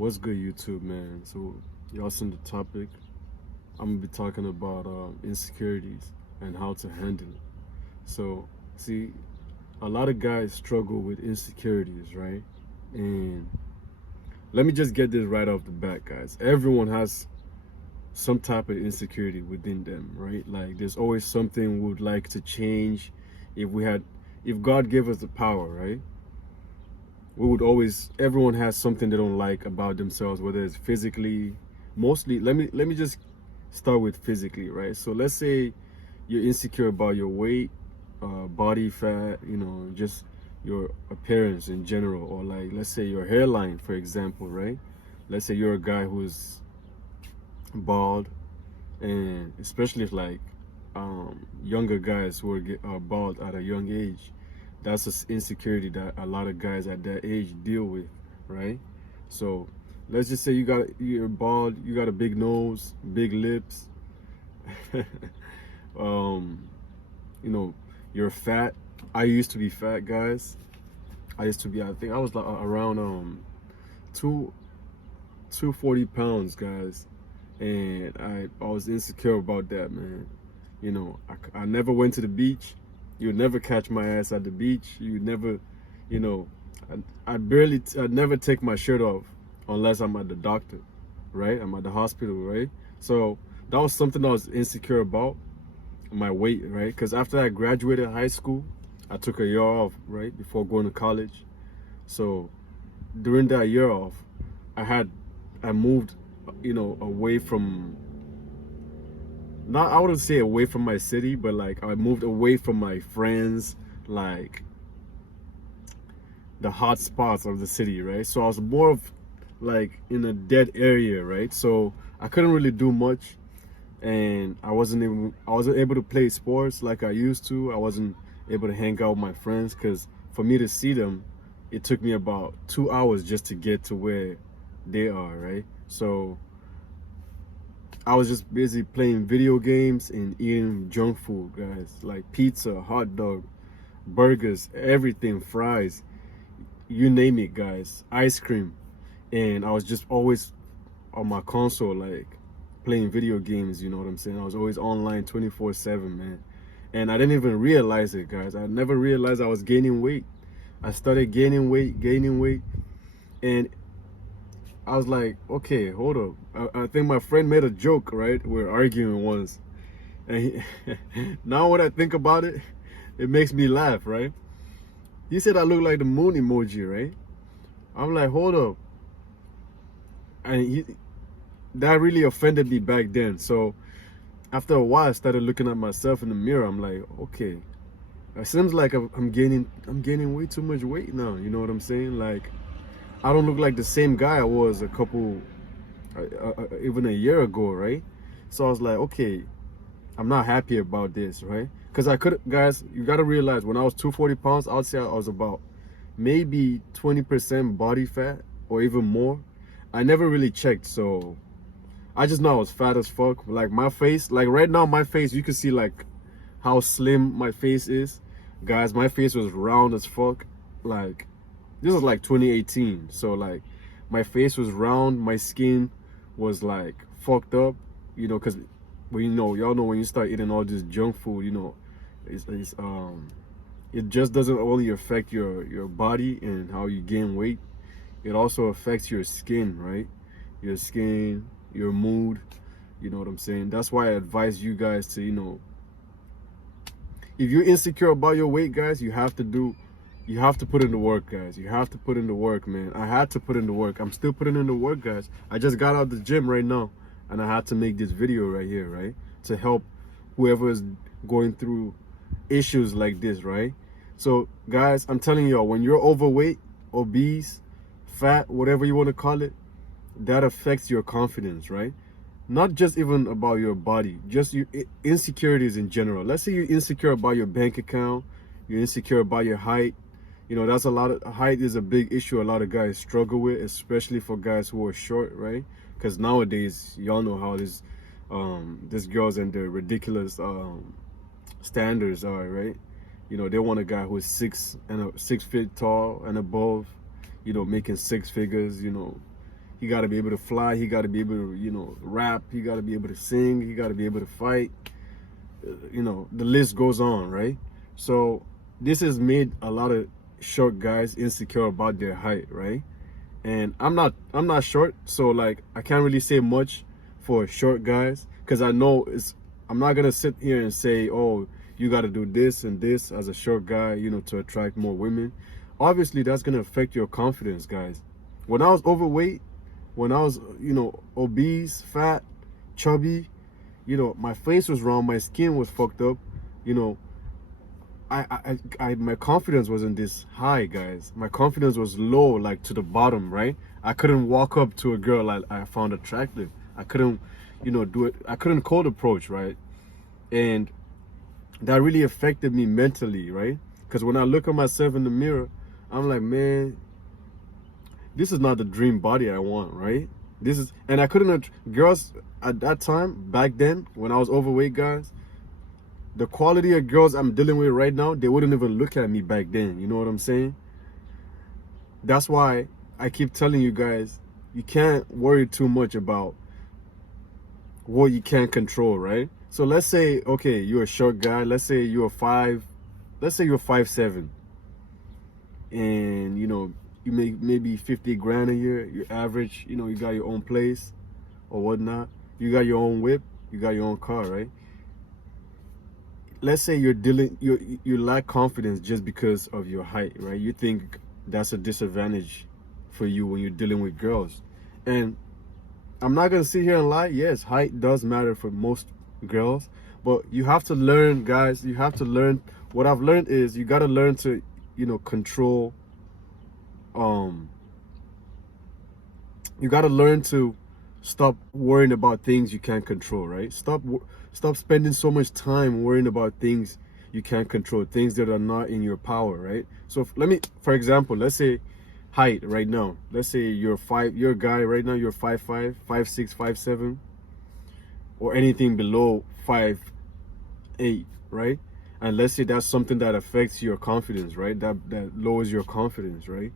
What's good, YouTube, man? So, y'all seen the topic. I'm gonna be talking about insecurities and how to handle it. So, see, a lot of guys struggle with insecurities, right? And let me just get this right off the bat, guys. Everyone has some type of insecurity within them, right? Like, there's always something we would like to change. If God gave us the power, right? We would always, everyone has something they don't like about themselves, whether it's physically, mostly. Let me just start with physically, right? So let's say you're insecure about your weight, body fat, just your appearance in general, or like let's say your hairline, for example, right? Let's say you're a guy who's bald, and especially if like younger guys who are bald at a young age, that's an insecurity that a lot of guys at that age deal with, right? So let's just say you're bald, you got a big nose, big lips, um, you know, you're fat. I used to be fat, guys. I think I was like around two 240 pounds, guys, and I was insecure about that, man. I never went to the beach. You'd never catch my ass at the beach. You never, you know, I'd never take my shirt off unless I'm at the doctor, right? I'm at the hospital, right? So that was something I was insecure about, my weight, right? Because after I graduated high school, I took a year off, right, before going to college. So during that year off, I had, I moved, away from, not, I wouldn't say away from my city, but like I moved away from my friends, like the hot spots of the city, right? So I was more of like in a dead area, right? So I couldn't really do much, and I wasn't able to play sports like I used to. I wasn't able to hang out with my friends because for me to see them, it took me about 2 hours just to get to where they are, right? So I was just busy playing video games and eating junk food, guys, like pizza, hot dog, burgers, everything, fries, you name it, guys, ice cream. And I was just always on my console, like playing video games, you know what I'm saying? I was always online 24/7, man. And I didn't even realize it, guys. I never realized I was gaining weight. I started gaining weight, and I was like, okay, hold up. I think my friend made a joke, right? We were arguing once. And now when I think about it, it makes me laugh, right? He said I look like the moon emoji, right? I'm like, hold up. And that really offended me back then. So after a while, I started looking at myself in the mirror. I'm like, okay, it seems like I'm gaining way too much weight now. You know what I'm saying? Like, I don't look like the same guy I was even a year ago, right? So I was like, okay, I'm not happy about this, right? Because guys, you got to realize when I was 240 pounds, I would say I was about maybe 20% body fat or even more. I never really checked, so I just know I was fat as fuck. Like my face, like right now, my face, you can see like how slim my face is. Guys, my face was round as fuck. Like, this was like 2018. So like my face was round, my skin was like fucked up, because y'all know when you start eating all this junk food, it's it just doesn't only affect your body and how you gain weight. It also affects your skin, right? Your skin, your mood, you know what I'm saying? That's why I advise you guys to, if you're insecure about your weight, guys, you have to put in the work, guys. You have to put in the work, man. I had to put in the work. I'm still putting in the work, guys. I just got out of the gym right now, and I had to make this video right here, right? To help whoever is going through issues like this, right? So, guys, I'm telling y'all, when you're overweight, obese, fat, whatever you want to call it, that affects your confidence, right? Not just even about your body, just your insecurities in general. Let's say you're insecure about your bank account, you're insecure about your height. That's height is a big issue a lot of guys struggle with, especially for guys who are short, right? Because nowadays, y'all know how this girls and their ridiculous standards are, right? They want a guy who is 6 feet tall and above, making six figures, he got to be able to fly, he got to be able to, you know, rap, he got to be able to sing, he got to be able to fight. You know, the list goes on, right? So this has made a lot of short guys insecure about their height, right? And I'm not short, so like I can't really say much for short guys, because I know I'm not gonna sit here and say, oh, you got to do this and this as a short guy, you know, to attract more women. Obviously that's gonna affect your confidence, guys. When I was overweight, when I was, you know, obese, fat, chubby, you know, my face was wrong, my skin was fucked up, you know, my confidence wasn't this high, guys. My confidence was low, like to the bottom, right? I couldn't walk up to a girl I found attractive. I couldn't, you know, do it. I couldn't cold approach, right? And that really affected me mentally, right? Because when I look at myself in the mirror, I'm like, man, this is not the dream body I want, right? This is, and I couldn't, girls at that time, back then, when I was overweight, guys, the quality of girls I'm dealing with right now, they wouldn't even look at me back then. You know what I'm saying? That's why I keep telling you guys, you can't worry too much about what you can't control, right? So let's say, okay, you're a short guy. Let's say you're 5'7", and you know, you make maybe 50 grand a year. You're average, you know, you got your own place or whatnot. You got your own whip, you got your own car, right? Let's say you lack confidence just because of your height, right? You think that's a disadvantage for you when you're dealing with girls. And I'm not gonna sit here and lie. Yes, height does matter for most girls, but you have to learn, guys. You have to learn. What I've learned is you gotta learn to, you know, control. You gotta learn to stop worrying about things you can't control, right? Stop spending so much time worrying about things you can't control, things that are not in your power, right? So for example, let's say height right now. Let's say you're a guy right now, you're 5'5", 5'6", 5'7", or anything below 5'8", right? And let's say that's something that affects your confidence, right? That lowers your confidence, right?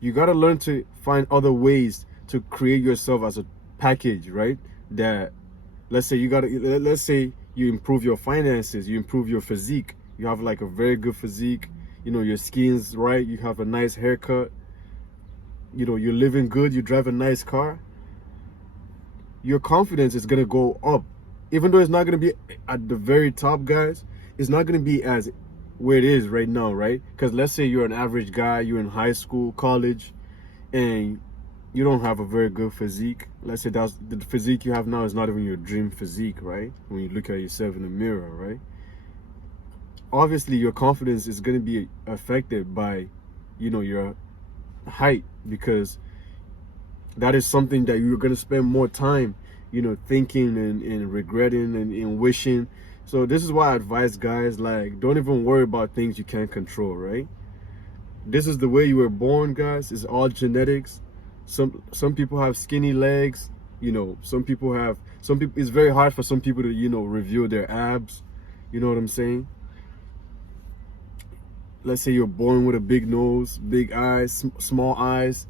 You got to learn to find other ways to create yourself as a package, right? That, let's say you improve your finances, you improve your physique, you have like a very good physique, you know, your skin's right, you have a nice haircut, you know, you're living good, you drive a nice car. Your confidence is gonna go up, even though it's not gonna be at the very top, guys. It's not gonna be as where it is right now, right? Because let's say you're an average guy, you're in high school, college, and you don't have a very good physique. Let's say that's the physique you have now is not even your dream physique, right? When you look at yourself in the mirror, right? Obviously, your confidence is going to be affected by, you know, your height, because that is something that you're going to spend more time, you know, thinking and regretting and wishing. So this is why I advise guys, like, don't even worry about things you can't control, right? This is the way you were born, guys. It's all genetics. Some people have skinny legs, you know, some people it's very hard for some people to, you know, reveal their abs. You know what I'm saying? Let's say you're born with a big nose, big eyes, small eyes,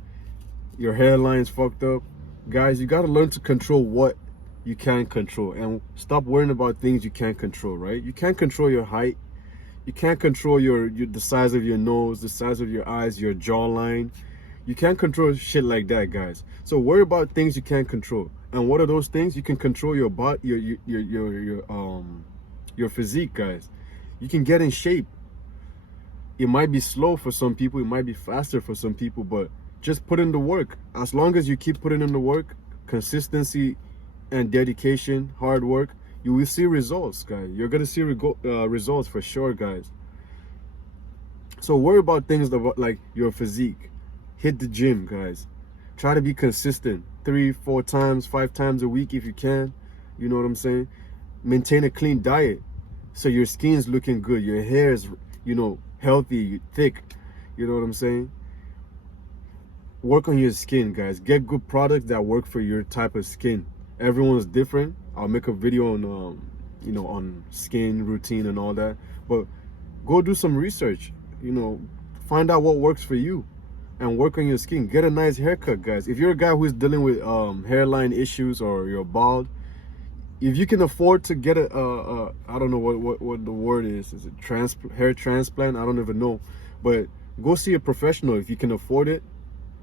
your hairline's fucked up. Guys, you got to learn to control what you can control and stop worrying about things you can't control, right? You can't control your height. You can't control the size of your nose, the size of your eyes, your jawline. You can't control shit like that, guys. So worry about things you can't control. And what are those things? You can control your body, your physique, guys. You can get in shape. It might be slow for some people, it might be faster for some people, but just put in the work. As long as you keep putting in the work, consistency and dedication, hard work, you will see results, guys. You're gonna see results for sure, guys. So worry about things about like your physique. Hit the gym, guys. Try to be consistent 3, 4 times, 5 times a week if you can. You know what I'm saying? Maintain a clean diet so your skin's looking good, your hair is, you know, healthy, thick. You know what I'm saying? Work on your skin, guys. Get good products that work for your type of skin. Everyone's different. I'll make a video on you know, on skin routine and all that, but go do some research. You know, find out what works for you. and work on your skin. Get a nice haircut, guys. If you're a guy who's dealing with hairline issues, or you're bald, if you can afford to get a I don't know what the word is it hair transplant? I don't even know, but go see a professional if you can afford it.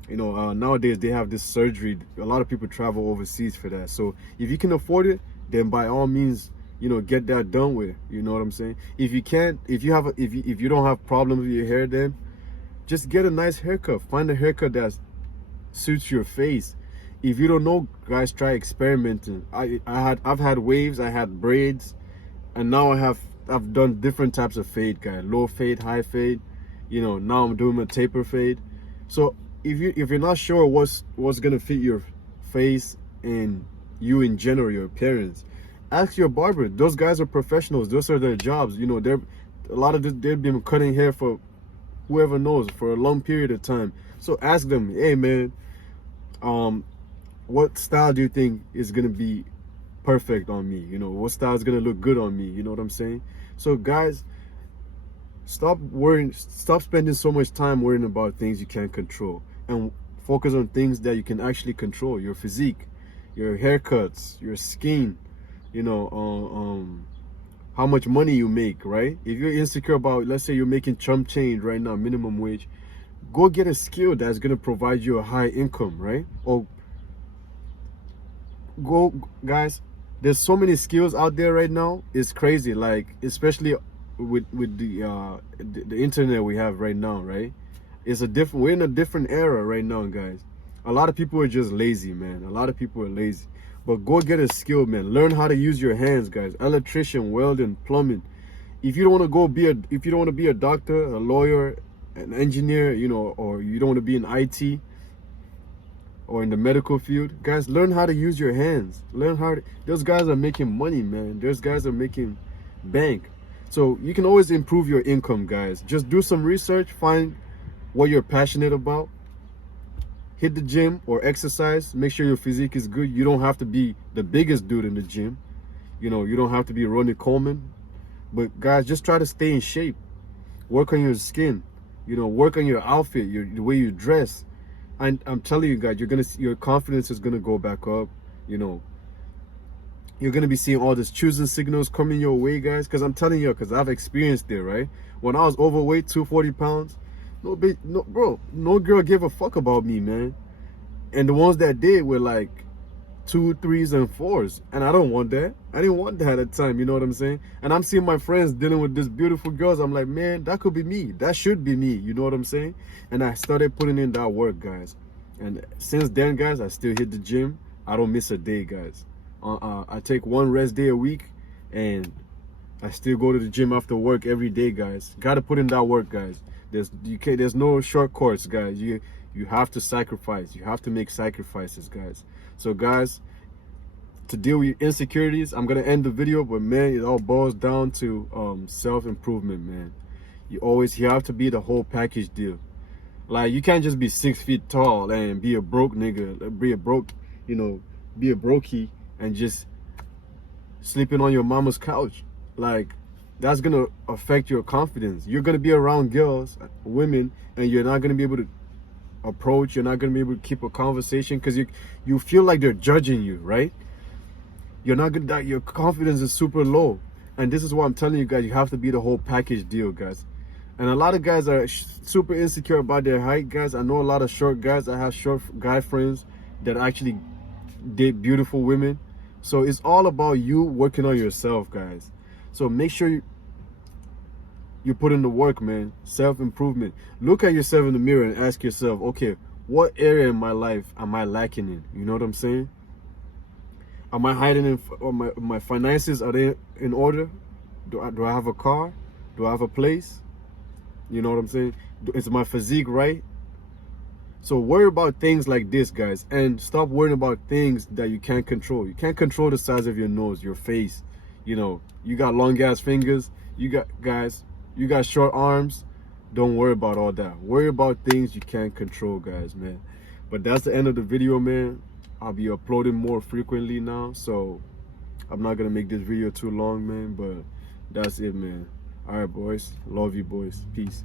You know, nowadays they have this surgery. A lot of people travel overseas for that. So if you can afford it, then by all means, you know, get that done with. You know what I'm saying? If you can't, if you don't have problems with your hair, then just get a nice haircut. Find a haircut that suits your face. If you don't know, guys, try experimenting. I've had waves, I had braids, and now I've done different types of fade, guys. Low fade, high fade. You know, now I'm doing a taper fade. So if you're not sure what's gonna fit your face and you in general, your appearance, ask your barber. Those guys are professionals. Those are their jobs. You know, they've been cutting hair for whoever knows for a long period of time. So ask them, hey man, what style do you think is gonna be perfect on me? You know, what style is gonna look good on me? You know what I'm saying? So guys, stop spending so much time worrying about things you can't control, and focus on things that you can actually control. Your physique, your haircuts, your skin, you know, how much money you make, right? If you're insecure about, let's say you're making chump change right now, minimum wage, go get a skill that's gonna provide you a high income, right? Or go, guys, there's so many skills out there right now. It's crazy, like especially with the internet we have right now, right? We're in a different era right now, guys. A lot of people are just lazy, man. A lot of people are lazy. But go get a skill, man. Learn how to use your hands, guys. Electrician, welding, plumbing. If you don't want to be a doctor, a lawyer, an engineer, you know, or you don't want to be in IT or in the medical field, guys, learn how to use your hands. Those guys are making money, man. Those guys are making bank. So you can always improve your income, guys. Just do some research, find what you're passionate about, hit the gym or exercise, make sure your physique is good. You don't have to be the biggest dude in the gym. You know, you don't have to be Ronnie Coleman. But guys, just try to stay in shape. Work on your skin. You know, work on your outfit, the way you dress. And I'm telling you guys, your confidence is gonna go back up. You know, you're gonna be seeing all these choosing signals coming your way, guys. Because I'm telling you, because I've experienced it, right? When I was overweight, 240 pounds, no girl gave a fuck about me, man. And the ones that did were like 2, 3s, and 4s, and I don't want that. I didn't want that at the time. You know what I'm saying? And I'm seeing my friends dealing with these beautiful girls. I'm like, man, that could be me. That should be me. You know what I'm saying? And I started putting in that work, guys. And since then, guys, I still hit the gym. I don't miss a day, guys. I take one rest day a week, and I still go to the gym after work every day, guys. Gotta put in that work, guys. There's no shortcuts, guys. You have to sacrifice. You have to make sacrifices, guys. So guys, to deal with insecurities, I'm gonna end the video, but man, it all boils down to self-improvement, man. You have to be the whole package deal. Like, you can't just be 6 feet tall and be a broke nigga, be a brokey, and just sleeping on your mama's couch. Like, that's gonna affect your confidence. You're gonna be around girls, women, and you're not gonna be able to approach. You're not gonna be able to keep a conversation because you feel like they're judging you, right? Your confidence is super low. And this is why I'm telling you guys, you have to be the whole package deal, guys. And a lot of guys are super insecure about their height, guys. I know a lot of short guys. I have short guy friends that actually date beautiful women. So it's all about you working on yourself, guys. So make sure you put in the work, man. Self-improvement. Look at yourself in the mirror and ask yourself, okay, what area in my life am I lacking in? You know what I'm saying? Am I hiding in, or my finances, are they in order? Do I have a car? Do I have a place? You know what I'm saying? Is my physique right? So worry about things like this, guys, and stop worrying about things that you can't control. You can't control the size of your nose, your face. You know, you got long ass fingers. You got short arms. Don't worry about all that. Worry about things you can't control, guys, man. But that's the end of the video, man. I'll be uploading more frequently now, so I'm not gonna make this video too long, man. But that's it, man. All right, boys. Love you, boys. Peace.